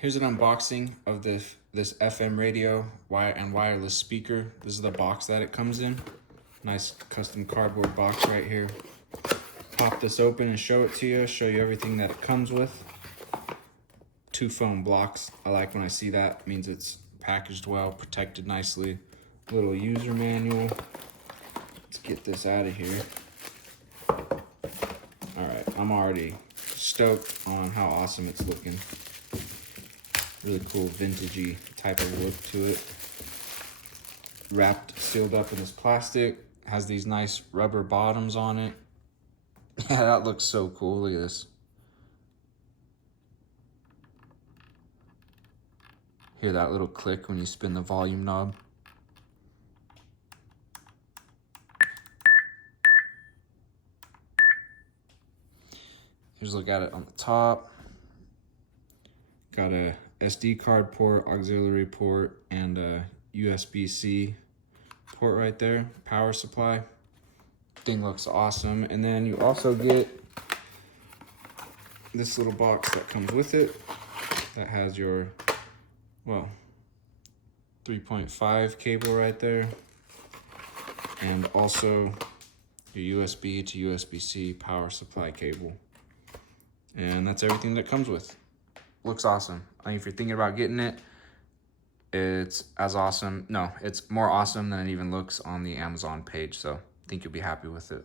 Here's an unboxing of this FM radio and wireless speaker. This is the box that it comes in. Nice custom cardboard box right here. Pop this open and show it to you. Show you everything that it comes with. 2 foam blocks. I like when I see that. It means it's packaged well, protected nicely. Little user manual. Let's get this out of here. All right, I'm already stoked on how awesome it's looking. Really cool vintagey type of look to it. Wrapped, sealed up in this plastic. Has these nice rubber bottoms on it. Yeah, that looks so cool. Look at this. Hear that little click when you spin the volume knob. Here's a look at it on the top. Got a SD card port, auxiliary port, and a USB-C port right there. Power supply. Thing looks awesome. And then you also get this little box that comes with it that has your, well, 3.5 cable right there. And also your USB to USB-C power supply cable. And that's everything that comes with. Looks awesome. I mean, if you're thinking about getting it, it's as awesome. No, it's more awesome than it even looks on the Amazon page. So I think you'll be happy with it.